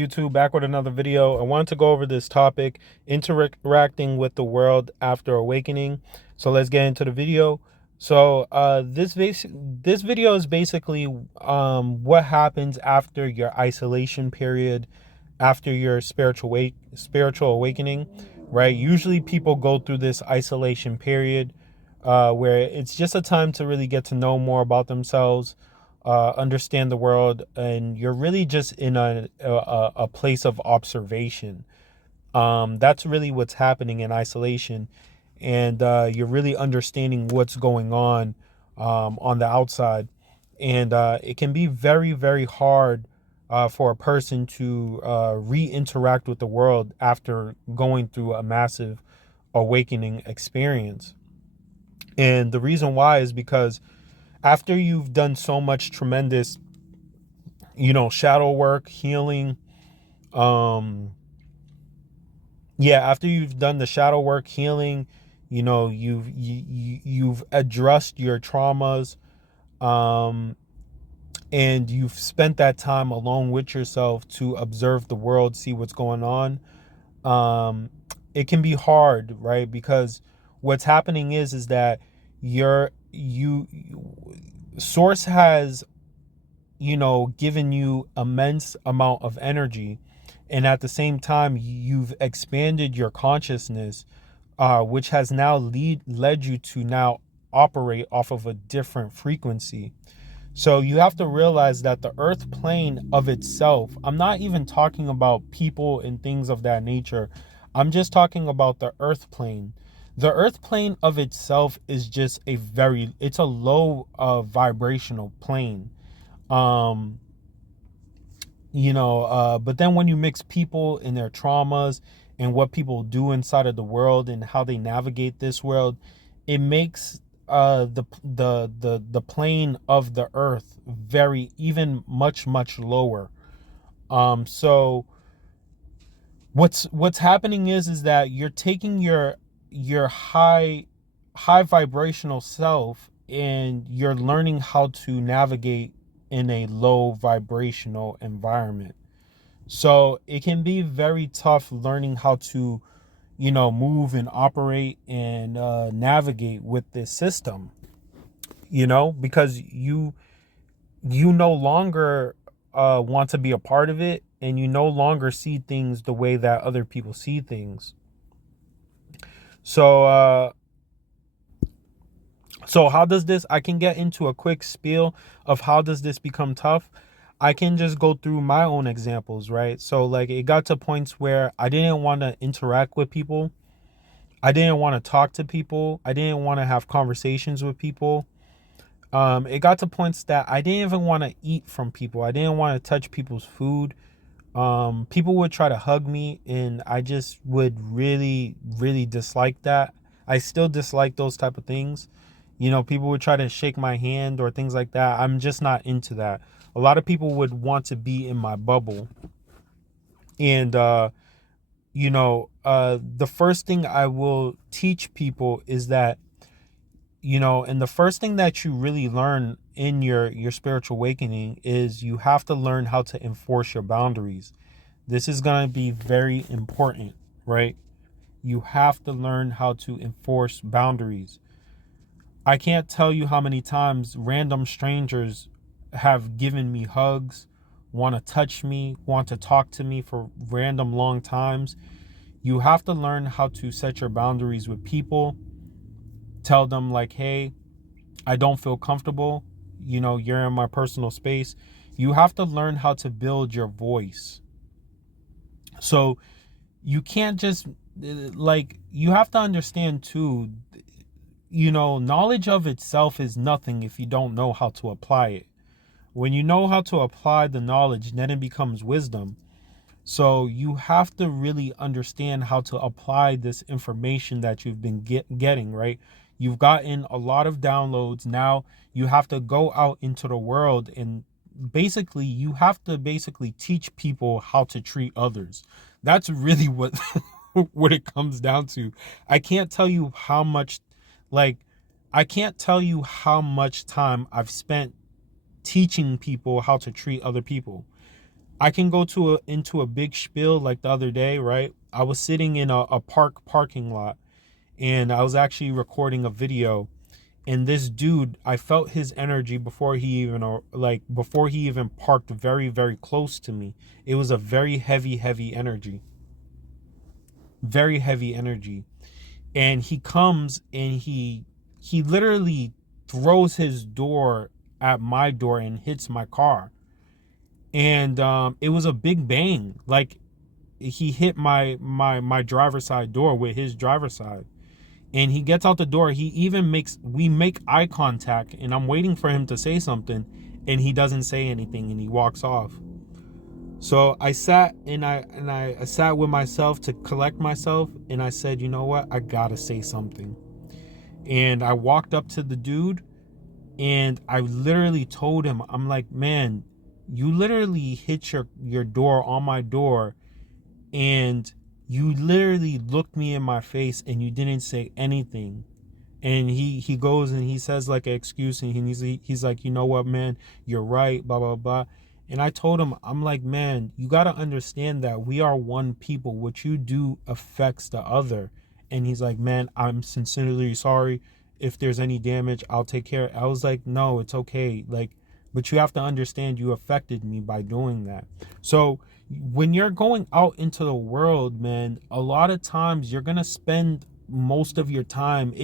YouTube, back with another video. I wanted to go over this topic, interacting with the world after awakening. So let's get into the video. So this video is basically what happens after your isolation period, after your spiritual awakening, right? Usually people go through this isolation period where it's just a time to really get to know more about themselves, understand the world, and you're really just in a place of observation. That's really what's happening in isolation, and you're really understanding what's going on the outside, and it can be very, very hard for a person to re-interact with the world after going through a massive awakening experience. And the reason why is because after you've done so much tremendous, shadow work, healing, um, after you've done the shadow work, healing, you've addressed your traumas, um, and you've spent that time alone with yourself to observe the world, see what's going on. Um, it can be hard, right? Because what's happening is that you're you source has given you immense amount of energy, and at the same time you've expanded your consciousness, which has now led you to now operate off of a different frequency. So you have to realize that the earth plane of itself, I'm not even talking about people and things of that nature, I'm just talking about the earth plane. The earth plane of itself is just it's a low vibrational plane. um but then when you mix people and their traumas and what people do inside of the world and how they navigate this world, it makes the plane of the earth very, even much lower. So what's happening is that you're taking your high vibrational self, and you're learning how to navigate in a low vibrational environment. So it can be very tough learning how to move and operate and navigate with this system, because you no longer want to be a part of it, and you no longer see things the way that other people see things. So how does this, I can get into a quick spiel of how does this become tough. I can just go through my own examples, right? So like, it got to points where I didn't want to interact with people. I didn't want to talk to people. I didn't want to have conversations with people. It got to points that I didn't even want to eat from people. I didn't want to touch people's food. People would try to hug me, and I just would really, really dislike that. I still dislike those type of things. People would try to shake my hand or things like that. I'm just not into that. A lot of people would want to be in my bubble. And, the first thing I will teach people is that, and the first thing that you really learn in your spiritual awakening is you have to learn how to enforce your boundaries. This is going to be very important, right? You have to learn how to enforce boundaries. I can't tell you how many times random strangers have given me hugs, want to touch me, want to talk to me for random long times. You have to learn how to set your boundaries with people. Tell them like, hey, I don't feel comfortable. You're in my personal space. You have to learn how to build your voice. So you can't just you have to understand too, knowledge of itself is nothing if you don't know how to apply it. When you know how to apply the knowledge, then it becomes wisdom. So you have to really understand how to apply this information that you've been getting, right? You've gotten a lot of downloads. Now you have to go out into the world, and basically you have to teach people how to treat others. That's really what what it comes down to. I can't tell you how much I can't tell you how much time I've spent teaching people how to treat other people. I can go into a big spiel like the other day, right? I was sitting in a parking lot, and I was actually recording a video, and this dude, I felt his energy before he even before he even parked very, very close to me. It was a very heavy energy. Very heavy energy. And he comes and he literally throws his door at my door and hits my car. And it was a big bang. Like, he hit my driver's side door with his driver's side. And he gets out the door. We make eye contact, and I'm waiting for him to say something, and he doesn't say anything, and he walks off. So I sat and I sat with myself to collect myself, and I said, you know what, I gotta say something. And I walked up to the dude, and I literally told him, I'm like, man, you literally hit your door on my door, and you literally looked me in my face and you didn't say anything. And he goes and he says like an excuse, and he's like, you know what, man, you're right, blah blah blah. And I told him, I'm like, man, you got to understand that we are one people. What you do affects the other. And he's like, man, I'm sincerely sorry. If there's any damage, I'll take care. I was like, no, it's okay. Like, but you have to understand you affected me by doing that. So when you're going out into the world, man, a lot of times you're going to spend most of your time.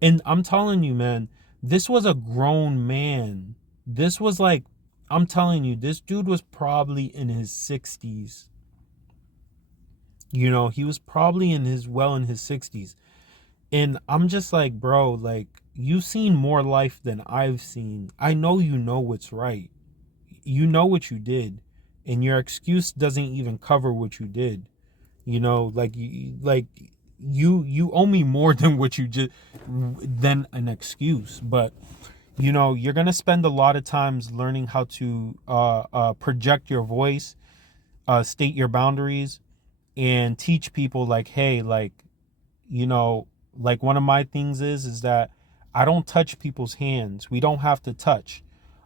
And I'm telling you, man, this was a grown man. This was like, I'm telling you, this dude was probably in his 60s. You know, he was probably in his 60s. And I'm just like, bro, like, you've seen more life than I've seen. I know you know what's right. You know what you did. And your excuse doesn't even cover what you did. You know, you owe me more than what you just than an excuse. But you know, you're gonna spend a lot of times learning how to project your voice, state your boundaries, and teach people like, hey, like, you know, like one of my things is that I don't touch people's hands. We don't have to touch.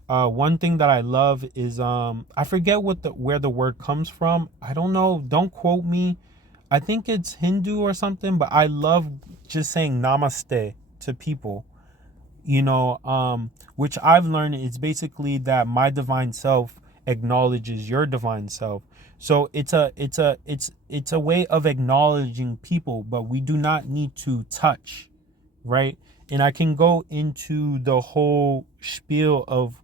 One thing that I love is I forget where the word comes from. I don't know. Don't quote me. I think it's Hindu or something, but I love just saying namaste to people. You know, which I've learned is basically that my divine self acknowledges your divine self. So it's a way of acknowledging people, but we do not need to touch, right? And I can go into the whole spiel of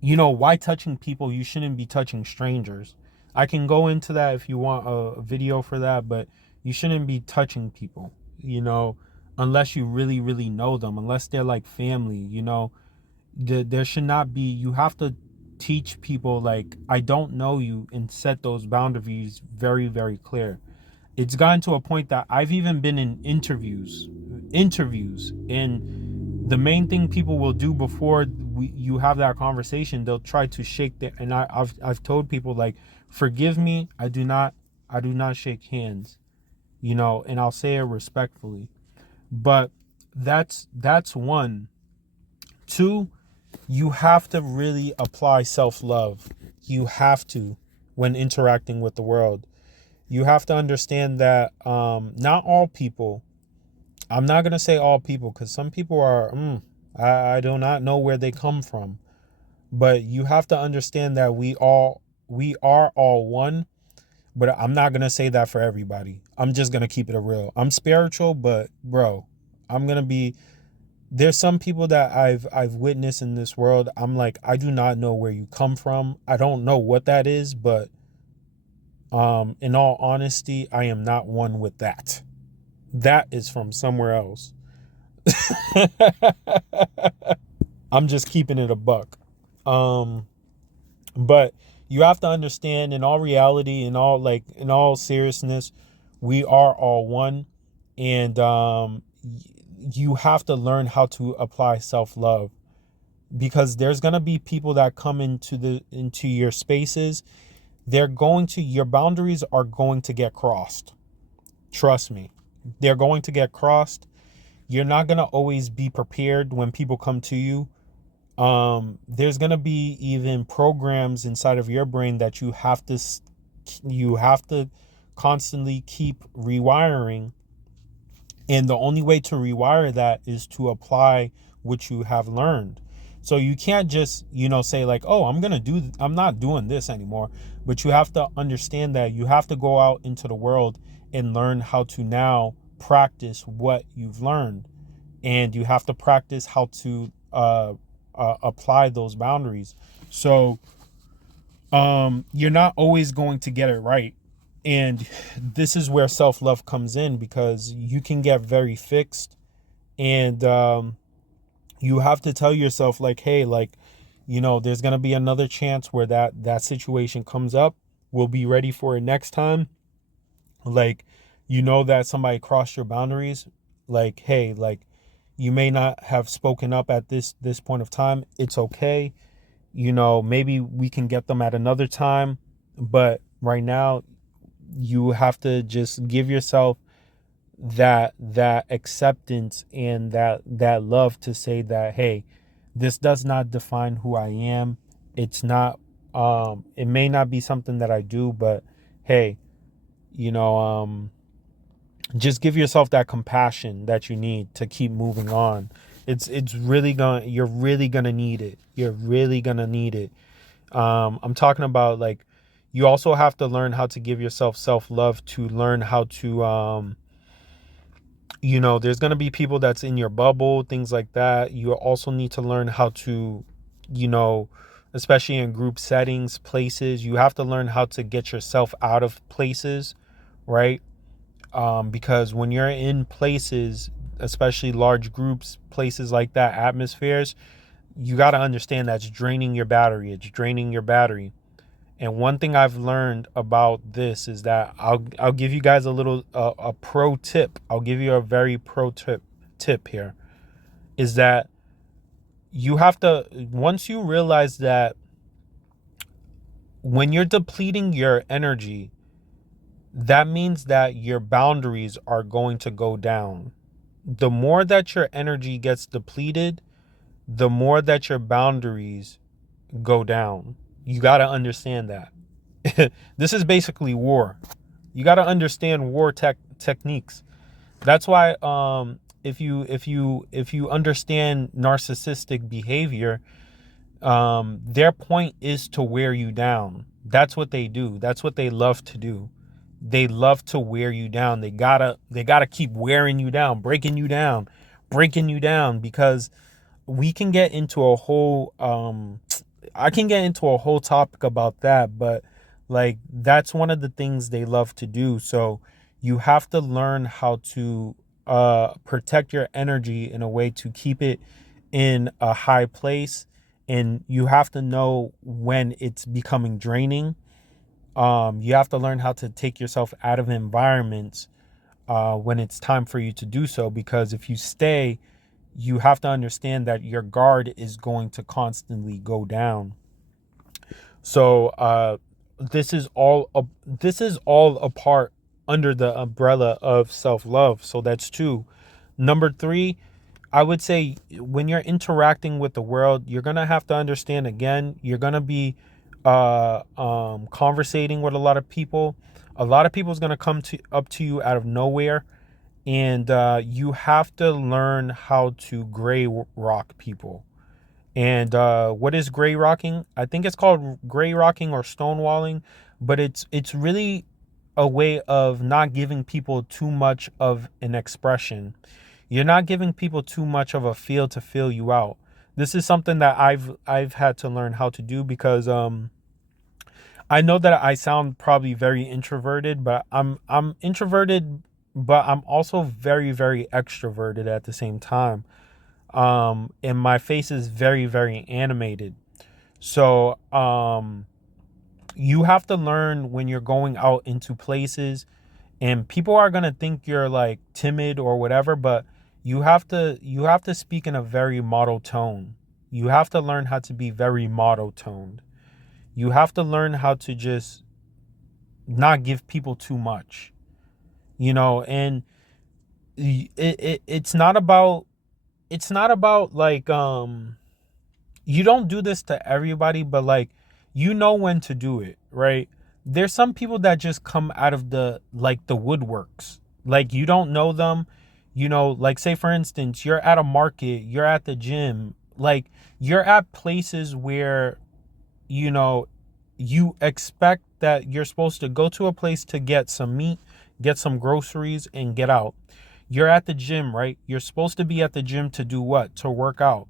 you know, why touching people, you shouldn't be touching strangers. I can go into that if you want a video for that, but you shouldn't be touching people, you know, unless you really, really know them, unless they're like family, you know. There should not be, you have to teach people like, I don't know you, and set those boundaries very, very clear. It's gotten to a point that I've even been in interviews, and the main thing people will do before you have that conversation, they'll try to shake the, and I've told people like, forgive me, I do not shake hands, you know, and I'll say it respectfully. But that's one. Two, you have to really apply self-love. You have to, when interacting with the world. You have to understand that not all people, I'm not going to say all people, because some people are, I do not know where they come from. But you have to understand that we are all one. But I'm not going to say that for everybody. I'm just going to keep it a real. I'm spiritual, but bro, I'm going to be, there's some people that I've witnessed in this world. I'm like, I do not know where you come from. I don't know what that is, but in all honesty, I am not one with that. That is from somewhere else. I'm just keeping it a buck. But you have to understand, in all reality, in all seriousness, we are all one. And you have to learn how to apply self-love, because there's going to be people that come into your spaces. Your boundaries are going to get crossed. Trust me. They're going to get crossed. You're not going to always be prepared when people come to you. There's gonna be even programs inside of your brain that you have to constantly keep rewiring, and the only way to rewire that is to apply what you have learned. So you can't just, say like, oh, I'm not doing this anymore. But you have to understand that you have to go out into the world and learn how to now practice what you've learned. And you have to practice how to apply those boundaries. So you're not always going to get it right. And this is where self-love comes in, because you can get very fixed, and you have to tell yourself like, hey, like, there's going to be another chance where that situation comes up. We'll be ready for it next time. Like, that somebody crossed your boundaries. Like, hey, like, you may not have spoken up at this point of time. It's okay. Maybe we can get them at another time, but right now you have to just give yourself that acceptance and that love to say that, hey, this does not define who I am. It's not, it may not be something that I do, but hey, you know just give yourself that compassion that you need to keep moving on. It's really going you're really gonna need it. You're really gonna need it. I'm talking about, like, you also have to learn how to give yourself self-love, to learn how to there's going to be people that's in your bubble, things like that. You also need to learn how to, you know especially in group settings, places, you have to learn how to get yourself out of places, right? Because when you're in places, especially large groups, places like that, atmospheres, you got to understand that's draining your battery. It's draining your battery. And one thing I've learned about this is that I'll give you guys a little a pro tip. I'll give you a very pro tip here, is that you have to, once you realize that when you're depleting your energy, that means that your boundaries are going to go down. The more that your energy gets depleted, the more that your boundaries go down. You got to understand that. This is basically war. You got to understand war techniques. That's why if you understand narcissistic behavior, their point is to wear you down. That's what they do. That's what they love to do. They love to wear you down. They gotta keep wearing you down, breaking you down, because we can get into a whole I can get into a whole topic about that, but like, that's one of the things they love to do. So you have to learn how to protect your energy in a way to keep it in a high place, and you have to know when it's becoming draining. You have to learn how to take yourself out of environments when it's time for you to do so, because if you stay, you have to understand that your guard is going to constantly go down. So this is all a part under the umbrella of self-love. So that's two. Number three, I would say, when you're interacting with the world, you're gonna have to understand, again, you're gonna be conversating with a lot of people. A lot of people is gonna come to up to you out of nowhere, and you have to learn how to gray rock people. And what is gray rocking? I think it's called gray rocking or stonewalling, but it's really a way of not giving people too much of an expression. You're not giving people too much of a feel to feel you out. This is something that I've had to learn how to do, because I know that I sound probably very introverted, but I'm introverted, but I'm also very, very extroverted at the same time. And my face is very, very animated. So you have to learn when you're going out into places, and people are gonna think you're like timid or whatever, but you have to speak in a very model tone. You have to learn how to be very model toned. You have to learn how to just not give people too much, and it's not about like you don't do this to everybody, but like, you know when to do it, right? There's some people that just come out of the like the woodworks. Like, you don't know them, like, say for instance, you're at a market, you're at the gym, like, you're at places where, you know, you expect that you're supposed to go to a place to get some meat, get some groceries, and get out. You're at the gym, right? You're supposed to be at the gym to do what? To work out.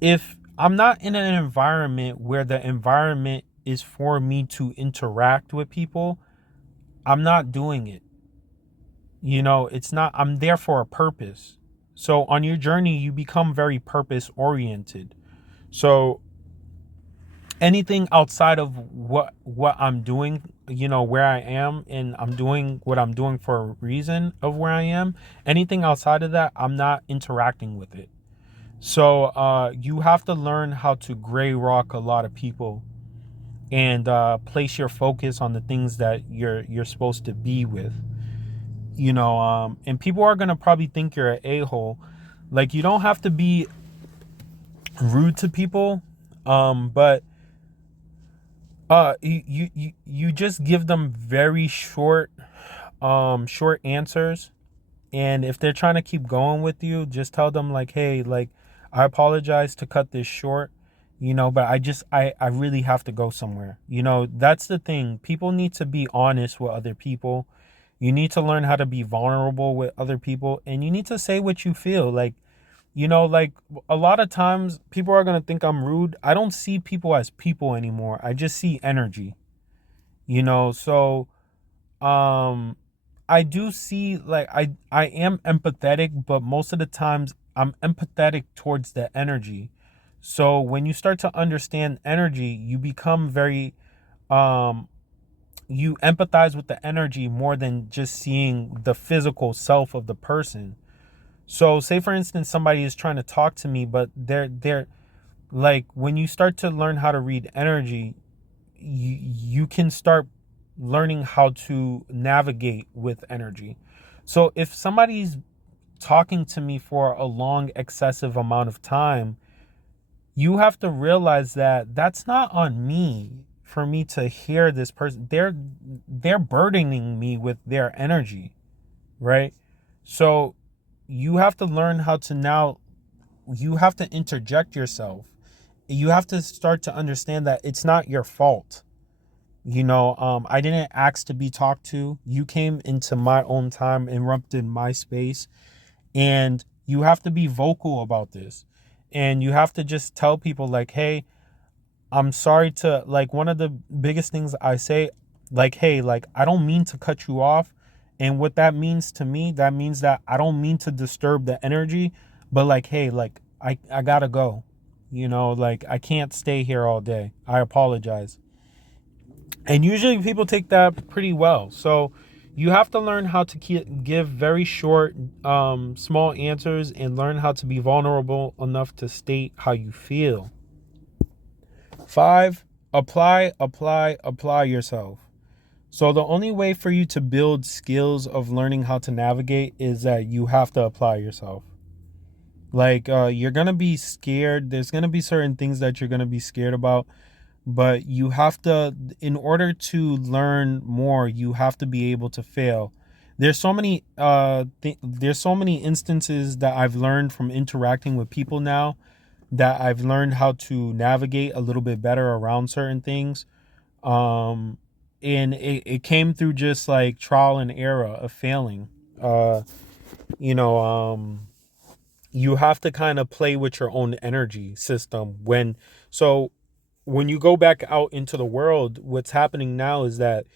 If I'm not in an environment where the environment is for me to interact with people, I'm not doing it. It's not, I'm there for a purpose. So on your journey, you become very purpose oriented. So anything outside of what I'm doing, where I am, and I'm doing what I'm doing for a reason of where I am, anything outside of that, I'm not interacting with it. So you have to learn how to gray rock a lot of people and place your focus on the things that you're supposed to be with. And people are gonna probably think you're an a-hole. Like, you don't have to be rude to people, but you just give them very short answers. And if they're trying to keep going with you, just tell them like, hey, like, I apologize to cut this short, but I really have to go somewhere. That's the thing. People need to be honest with other people. You need to learn how to be vulnerable with other people, and you need to say what you feel. Like, a lot of times people are going to think I'm rude. I don't see people as people anymore. I just see energy, so um I do see, like, I am empathetic, but most of the times I'm empathetic towards the energy. So when you start to understand energy, you become very um you empathize with the energy more than just seeing the physical self of the person. So say for instance somebody is trying to talk to me, but they're like, when you start to learn how to read energy, you can start learning how to navigate with energy. So if somebody's talking to me for a long, excessive amount of time, you have to realize that that's not on me for me to hear this person. They're burdening me with their energy, right? So you have to learn how to now, you have to interject yourself. You have to start to understand that it's not your fault. I didn't ask to be talked to. You came into my own time, interrupted my space, and you have to be vocal about this. And you have to just tell people like, hey, I'm sorry to, like, one of the biggest things I say, like, hey, like, I don't mean to cut you off. And what that means to me, that means that I don't mean to disturb the energy, but like, hey, like, I gotta go. Like, I can't stay here all day. I apologize. And usually people take that pretty well. So you have to learn how to give very short, small answers, and learn how to be vulnerable enough to state how you feel. 5, apply yourself. So the only way for you to build skills of learning how to navigate is that you have to apply yourself. Like, you're going to be scared. There's going to be certain things that you're going to be scared about, but you have to, in order to learn more, you have to be able to fail. There's so many instances that I've learned from interacting with people now, that I've learned how to navigate a little bit better around certain things. um and it came through just like trial and error of failing. uh you know you have to kind of play with your own energy system. When you go back out into the world, what's happening now is that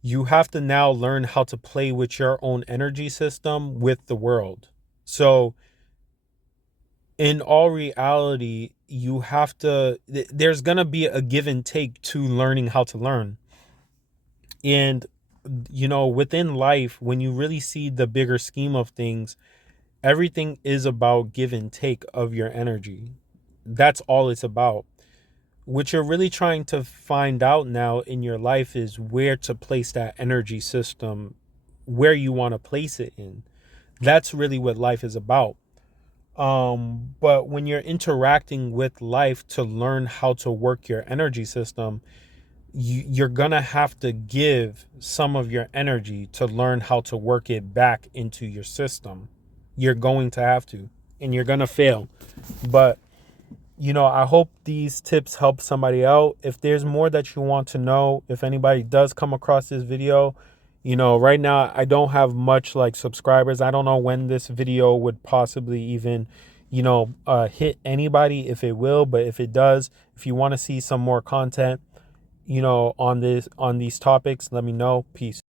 you have to now learn how to play with your own energy system with the world. So in all reality, you have to, there's going to be a give and take to learning how to learn. And, within life, when you really see the bigger scheme of things, everything is about give and take of your energy. That's all it's about. What you're really trying to find out now in your life is where to place that energy system, where you want to place it in. That's really what life is about. But when you're interacting with life to learn how to work your energy system, you're gonna have to give some of your energy to learn how to work it back into your system. You're going to have to, and you're gonna fail. But I hope these tips help somebody out. If there's more that you want to know, if anybody does come across this video, right now I don't have much like subscribers. I don't know when this video would possibly even, hit anybody, if it will. But if it does, if you want to see some more content, on these topics, let me know. Peace.